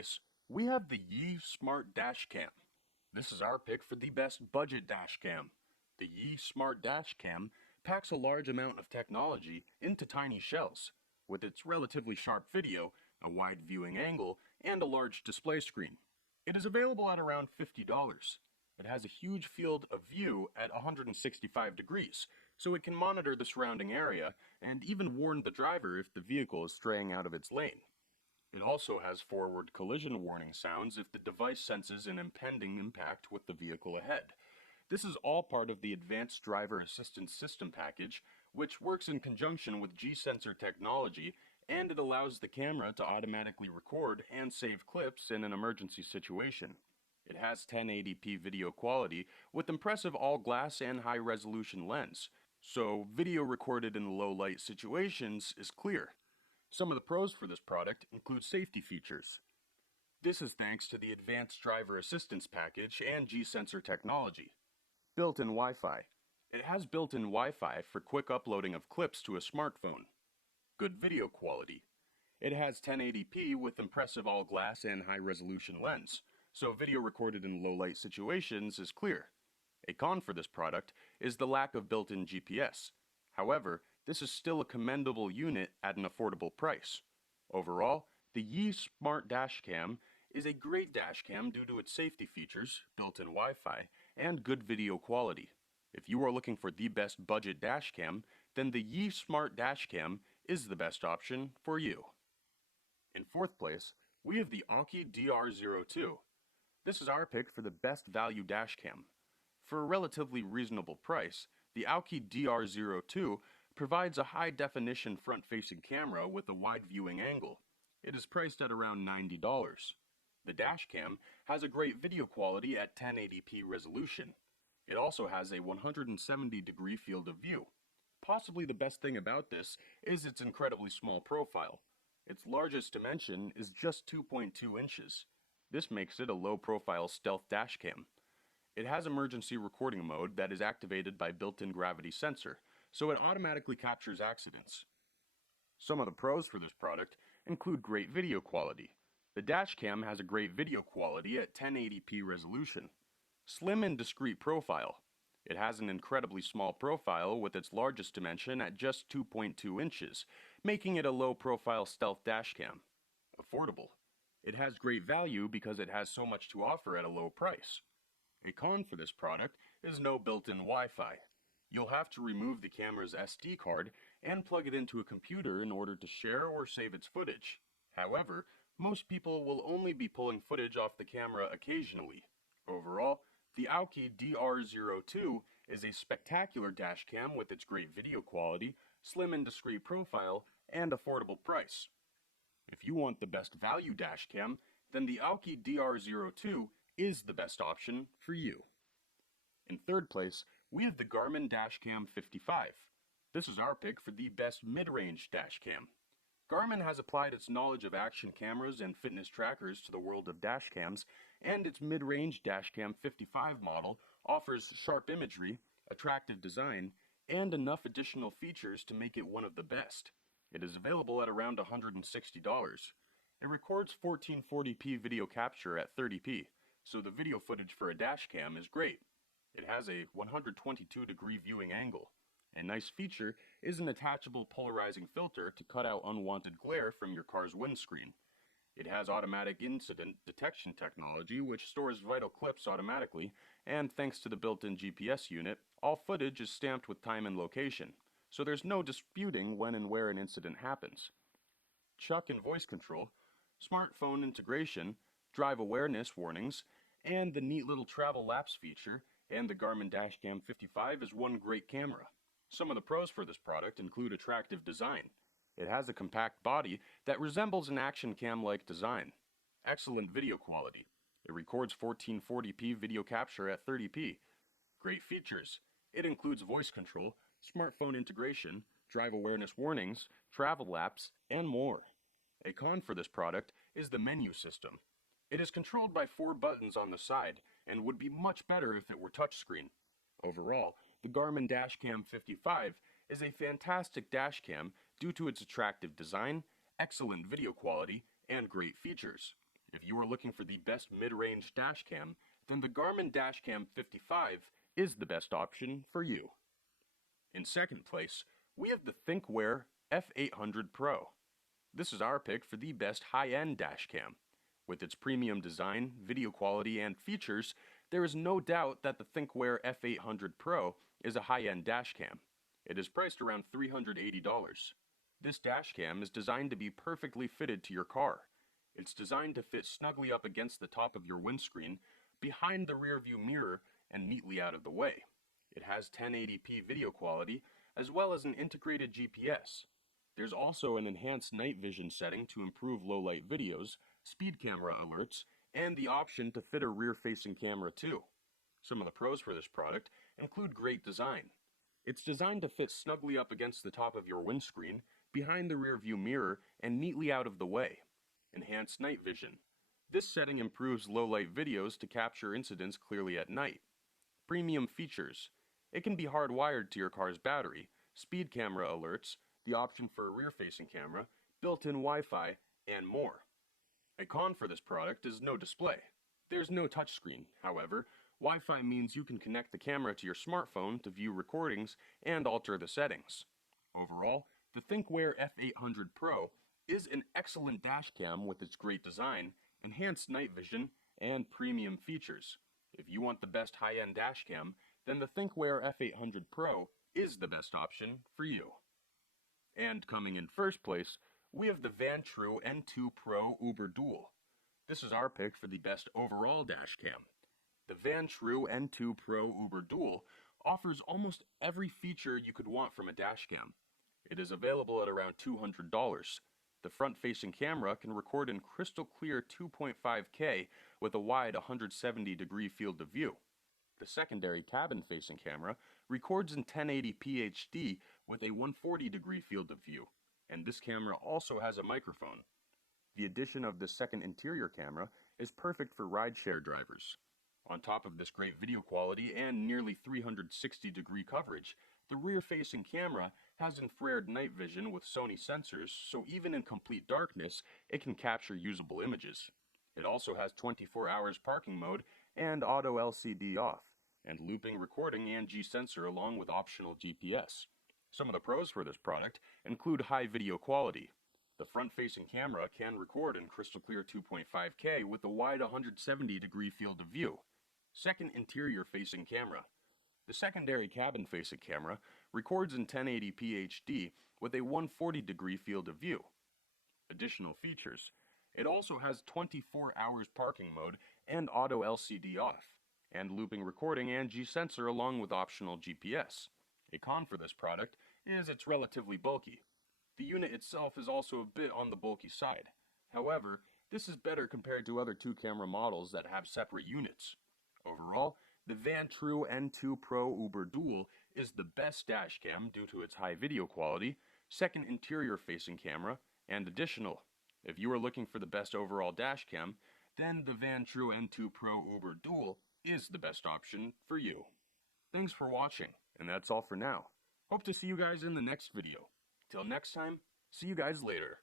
place, we have the Yi Smart Dash Cam. This is our pick for the best budget dash cam. The Yi Smart Dash Cam packs a large amount of technology into tiny shells. With its relatively sharp video, a wide viewing angle, and a large display screen. It is available at around $50. It has a huge field of view at 165 degrees, so it can monitor the surrounding area and even warn the driver if the vehicle is straying out of its lane. It also has forward collision warning sounds if the device senses an impending impact with the vehicle ahead. This is all part of the Advanced Driver Assistance System package, which works in conjunction with G-sensor technology, and it allows the camera to automatically record and save clips in an emergency situation. It has 1080p video quality with impressive all-glass and high-resolution lens, so video recorded in low-light situations is clear. Some of the pros for this product include safety features. This is thanks to the Advanced Driver Assistance package and G-sensor technology. Built-in Wi-Fi. It has built-in Wi-Fi for quick uploading of clips to a smartphone. Good video quality. It has 1080p with impressive all-glass and high-resolution lens, so video recorded in low-light situations is clear. A con for this product is the lack of built-in GPS. However, this is still a commendable unit at an affordable price. Overall, the Yi Smart Dash Cam is a great dash cam due to its safety features, built-in Wi-Fi, and good video quality. If you are looking for the best budget dash cam, then the Yi Smart Dash Cam is the best option for you. In fourth place, we have the Aukey DR02. This is our pick for the best value dash cam. For a relatively reasonable price, the Aukey DR02 provides a high-definition front-facing camera with a wide viewing angle. It is priced at around $90. The dash cam has a great video quality at 1080p resolution. It also has a 170-degree field of view. Possibly the best thing about this is its incredibly small profile. Its largest dimension is just 2.2 inches. This makes it a low-profile stealth dash cam. It has emergency recording mode that is activated by built-in gravity sensor, so it automatically captures accidents. Some of the pros for this product include great video quality. The dash cam has a great video quality at 1080p resolution. Slim and discreet profile. It has an incredibly small profile with its largest dimension at just 2.2 inches, making it a low-profile stealth dash cam. Affordable. It has great value because it has so much to offer at a low price. A con for this product is no built-in Wi-Fi. You'll have to remove the camera's SD card and plug it into a computer in order to share or save its footage. However, most people will only be pulling footage off the camera occasionally. Overall, the Aukey DR02 is a spectacular dash cam with its great video quality, slim and discreet profile, and affordable price. If you want the best value dash cam, then the Aukey DR02 is the best option for you. In third place, we have the Garmin Dashcam 55. This is our pick for the best mid-range dash cam. Garmin has applied its knowledge of action cameras and fitness trackers to the world of dash cams, and its mid-range Dashcam 55 model offers sharp imagery, attractive design, and enough additional features to make it one of the best. It is available at around $160. It records 1440p video capture at 30p, so the video footage for a dash cam is great. It has a 122-degree viewing angle. A nice feature is an attachable polarizing filter to cut out unwanted glare from your car's windscreen. It has automatic incident detection technology which stores vital clips automatically, and thanks to the built-in GPS unit, all footage is stamped with time and location, so there's no disputing when and where an incident happens. Chuck and voice control, smartphone integration, drive awareness warnings, and the neat little travel lapse feature, and the Garmin Dashcam 55 is one great camera. Some of the pros for this product include attractive design. It has a compact body that resembles an action cam-like design. Excellent video quality. It records 1440p video capture at 30p. Great features. It includes voice control, smartphone integration, drive awareness warnings, travel lapse, and more. A con for this product is the menu system. It is controlled by 4 buttons on the side and would be much better if it were touchscreen. Overall, the Garmin Dashcam 55 is a fantastic dashcam due to its attractive design, excellent video quality, and great features. If you are looking for the best mid-range dashcam, then the Garmin Dashcam 55 is the best option for you. In second place, we have the ThinkWear F800 Pro. This is our pick for the best high-end dashcam. With its premium design, video quality, and features, there is no doubt that the ThinkWear F800 Pro is a high-end dashcam. It is priced around $380. This dashcam is designed to be perfectly fitted to your car. It's designed to fit snugly up against the top of your windscreen, behind the rear view mirror, and neatly out of the way. It has 1080p video quality, as well as an integrated GPS. There's also an enhanced night vision setting to improve low-light videos, speed camera alerts, and the option to fit a rear-facing camera too. Some of the pros for this product include great design. It's designed to fit snugly up against the top of your windscreen, behind the rear view mirror, and neatly out of the way. Enhanced night vision. This setting improves low-light videos to capture incidents clearly at night. Premium features. It can be hardwired to your car's battery, speed camera alerts, the option for a rear-facing camera, built-in Wi-Fi, and more. A con for this product is no display. There's no touchscreen. However, Wi-Fi means you can connect the camera to your smartphone to view recordings and alter the settings. Overall, the ThinkWear F800 Pro is an excellent dashcam with its great design, enhanced night vision, and premium features. If you want the best high-end dashcam, then the ThinkWear F800 Pro is the best option for you. And coming in first place, we have the Vantrue N2 Pro Uber Dual. This is our pick for the best overall dashcam. The Vantrue N2 Pro Uber Dual offers almost every feature you could want from a dashcam. It is available at around $200. The front-facing camera can record in crystal clear 2.5K with a wide 170-degree field of view. The secondary cabin-facing camera records in 1080p HD with a 140-degree field of view, and this camera also has a microphone. The addition of the second interior camera is perfect for rideshare drivers. On top of this great video quality and nearly 360-degree coverage, the rear-facing camera has infrared night vision with Sony sensors, so even in complete darkness, it can capture usable images. It also has 24 hours parking mode and auto LCD off, and looping recording and G-sensor along with optional GPS. Some of the pros for this product include high video quality. The front-facing camera can record in crystal clear 2.5K with a wide 170-degree field of view. Second interior-facing camera. The secondary cabin-facing camera records in 1080p HD with a 140-degree field of view. Additional features. It also has 24 hours parking mode and auto LCD off, and looping recording and G-sensor along with optional GPS. A con for this product is it's relatively bulky. The unit itself is also a bit on the bulky side. However, this is better compared to other two-camera models that have separate units. Overall, the Vantrue N2 Pro Uber Dual is the best dashcam due to its high video quality, second interior-facing camera, and additional. If you are looking for the best overall dashcam, then the Vantrue N2 Pro Uber Dual is the best option for you. Thanks for watching, and that's all for now. Hope to see you guys in the next video. Till next time, see you guys later.